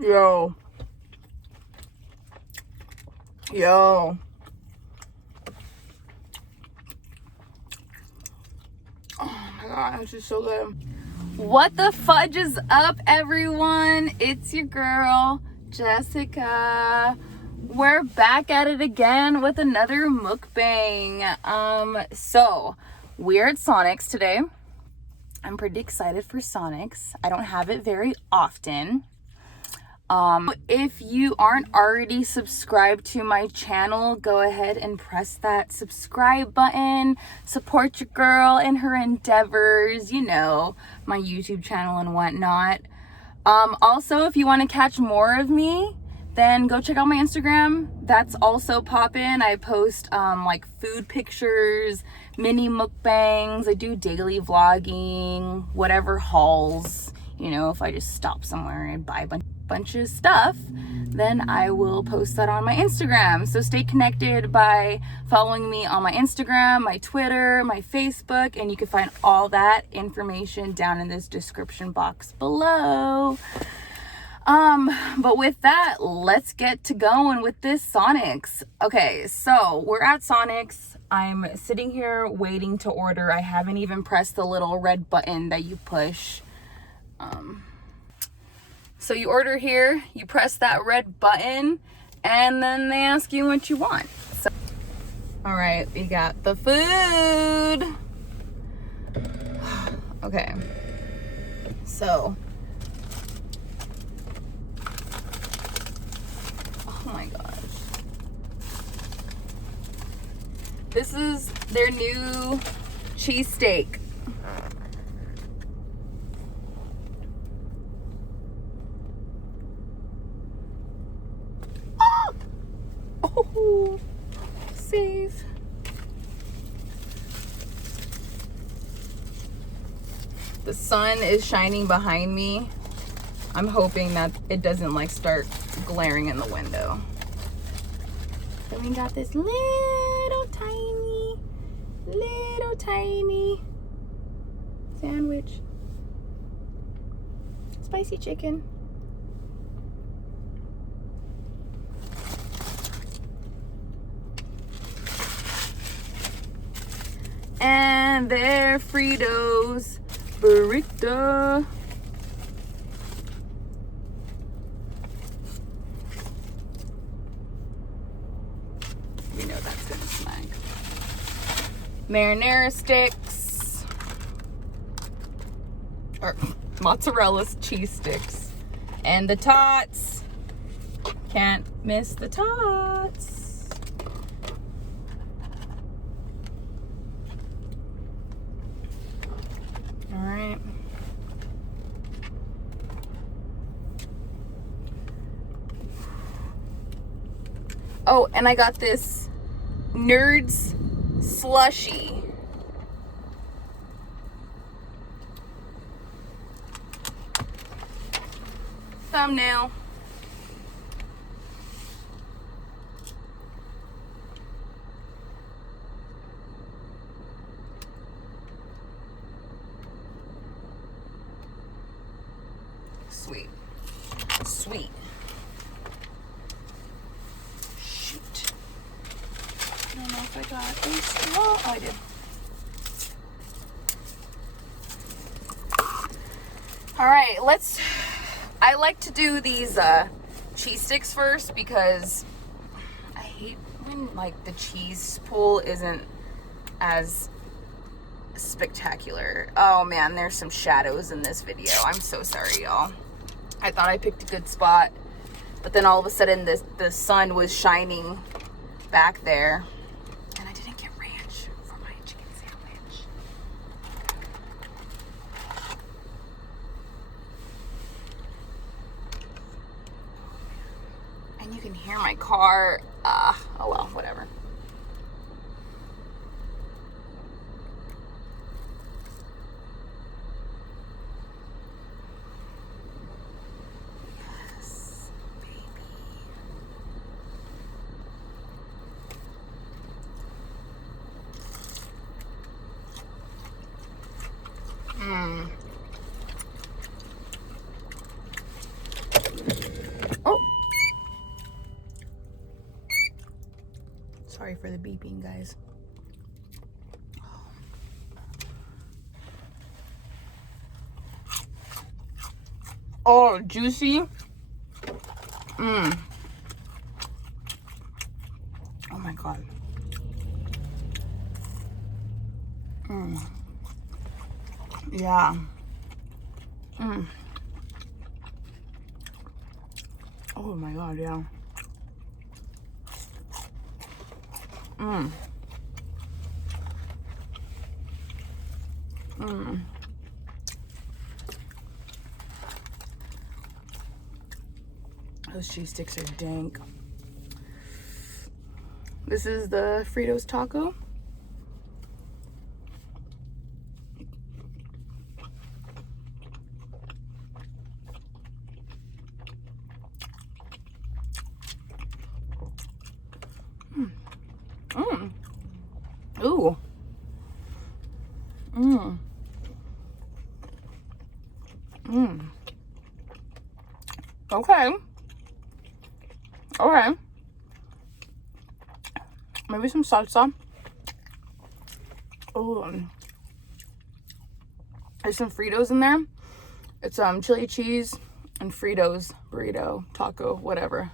Yo. Yo. Oh my god, this is so good. What the fudge is up, everyone? It's your girl, Jessica. We're back at it again with another mukbang. So we're at Sonic's today. I'm pretty excited for Sonic's. I don't have it very often. If you aren't already subscribed to my channel, go ahead and press that subscribe button. Support your girl in her endeavors, you know, my YouTube channel and whatnot. Also, if you want to catch more of me, then go check out my Instagram. That's also poppin'. I post like food pictures, mini mukbangs. I do daily vlogging, whatever hauls. You know, if I just stop somewhere and buy a bunch of stuff, then I will post that on my Instagram. So stay connected by following me on my Instagram, my Twitter, my Facebook, and you can find all that information down in this description box below. But with that, let's get to going with this Sonic's. Okay, so we're at Sonic's. I'm sitting here waiting to order. I haven't even pressed the little red button that you push. So you order here, you press that red button, and then they ask you what you want. So, all right, we got the food. Okay, so, oh my gosh. This is their new cheesesteak. Oh, save. The sun is shining behind me. I'm hoping that it doesn't like start glaring in the window. Then we got this little tiny sandwich. Spicy chicken. And their Fritos Burrito. You know that's gonna smack. Marinara sticks. Or mozzarella cheese sticks. And the Tots. Can't miss the Tots. All right. Oh, and I got this Nerds Slushie. Thumbnail. Sweet. Shoot. I don't know if I got this. Oh, I did. All right, I like to do these cheese sticks first because I hate when like the cheese pull isn't as spectacular. Oh man, there's some shadows in this video. I'm so sorry, y'all. I thought I picked a good spot, but then all of a sudden the sun was shining back there, and I didn't get ranch for my chicken sandwich. And you can hear my car. Oh well, whatever. for the beeping, guys. Oh, juicy. Oh my God. Yeah. Oh my God, yeah. Those cheese sticks are dank. This is the Fritos taco. Ooh. Okay. Okay. Maybe some salsa. Oh. There's some Fritos in there. It's chili cheese and Fritos burrito, taco, whatever.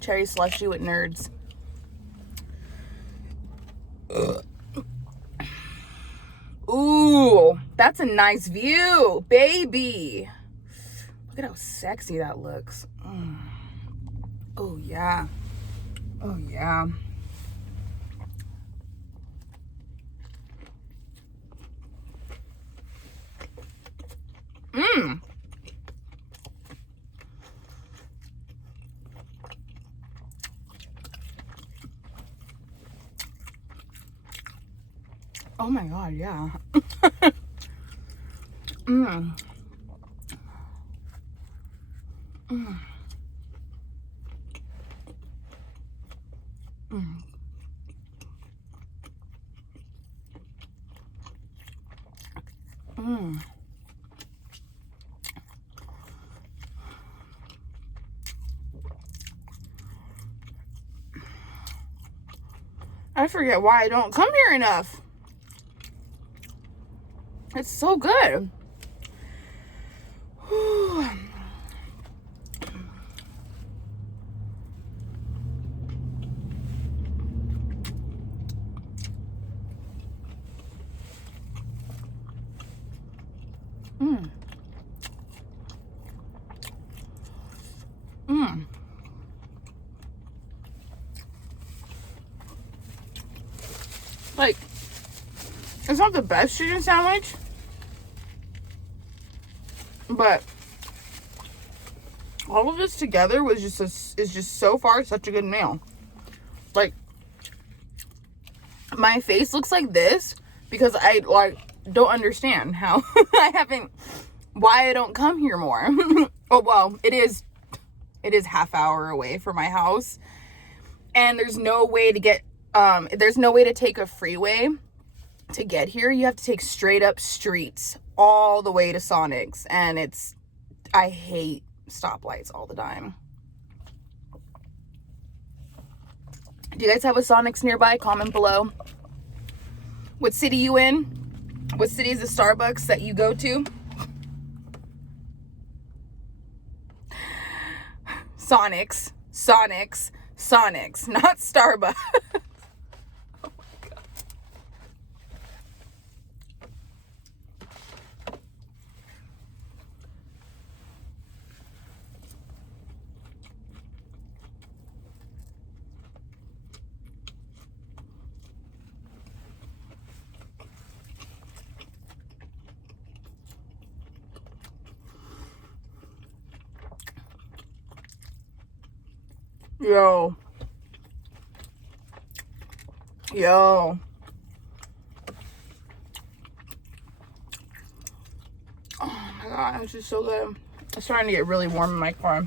Cherry slushie with nerds. Ooh, that's a nice view, baby. Look at how sexy that looks. Oh yeah. Oh yeah. Oh my God, yeah. I forget why I don't come here enough. It's so good. Like, it's not the best chicken sandwich, but all of this together was is just so far such a good meal. Like, my face looks like this because I don't understand how why I don't come here more. Oh well, it is half hour away from my house, and there's no way to get there's no way to take a freeway to get here. You have to take straight up streets all the way to Sonic's, and I hate stoplights all the time. Do you guys have a Sonic's nearby? Comment below. What city you in? What city is the Starbucks that you go to? Sonic's, not Starbucks. Yo. Yo. Oh my god, this is so good. It's starting to get really warm in my car.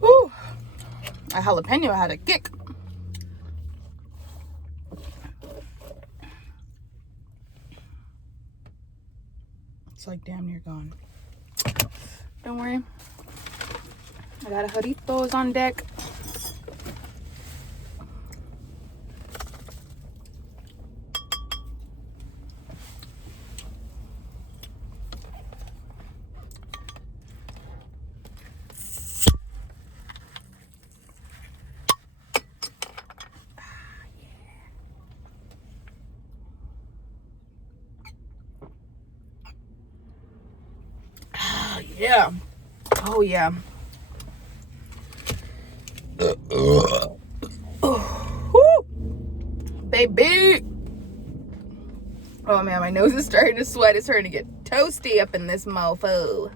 Woo! A jalapeno had a kick. It's like damn near gone. Don't worry. I got a Burritos on deck. Yeah. Oh, yeah. Woo! Baby. Oh, man, my nose is starting to sweat. It's starting to get toasty up in this mofo.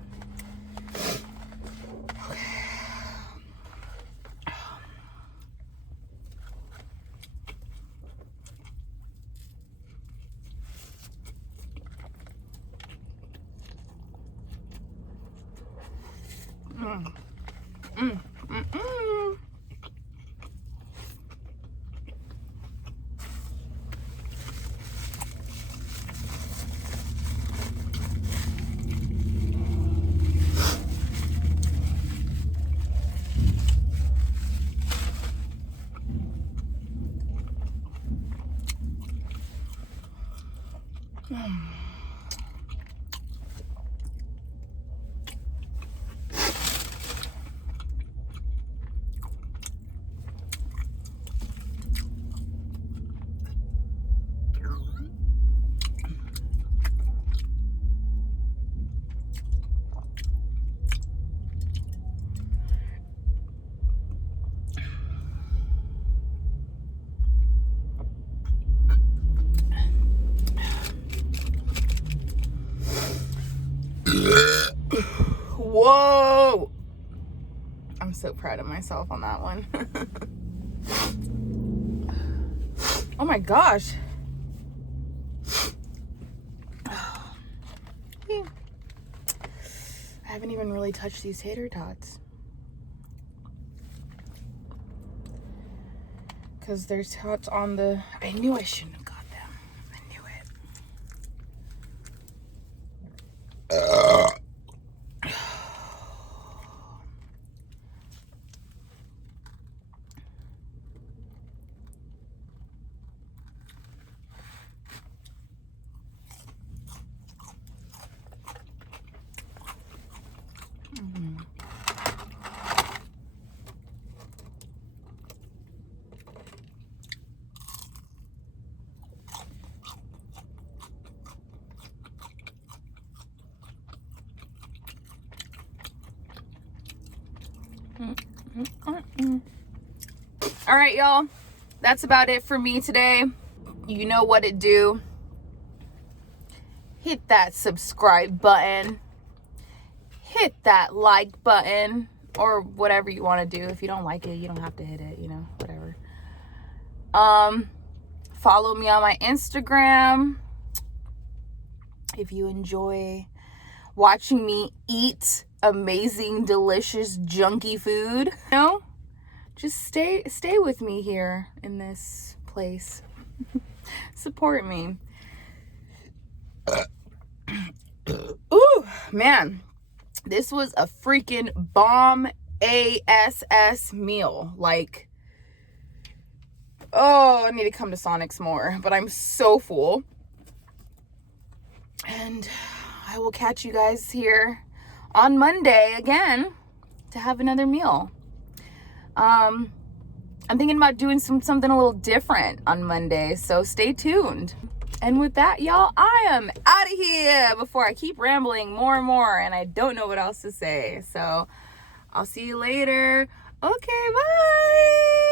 Whoa! I'm so proud of myself on that one. Oh my gosh. I haven't even really touched these tater tots. Because there's tots on the... I knew I shouldn't have got them. I knew it. All right, y'all. That's about it for me today. You know what to do. Hit that subscribe button. Hit that like button. Or whatever you want to do. If you don't like it, you don't have to hit it, you know, whatever. Follow me on my Instagram. If you enjoy watching me eat amazing, delicious, junky food, you know, just stay with me here in this place. Support me. Ooh, man, this was a freaking bomb ass meal. Like, oh, I need to come to Sonic's more, but I'm so full. And I will catch you guys here on Monday again to have another meal. I'm thinking about doing something a little different on Monday, so stay tuned. And with that, y'all, I am out of here before I keep rambling more and more and I don't know what else to say. So I'll see you later. Okay, bye.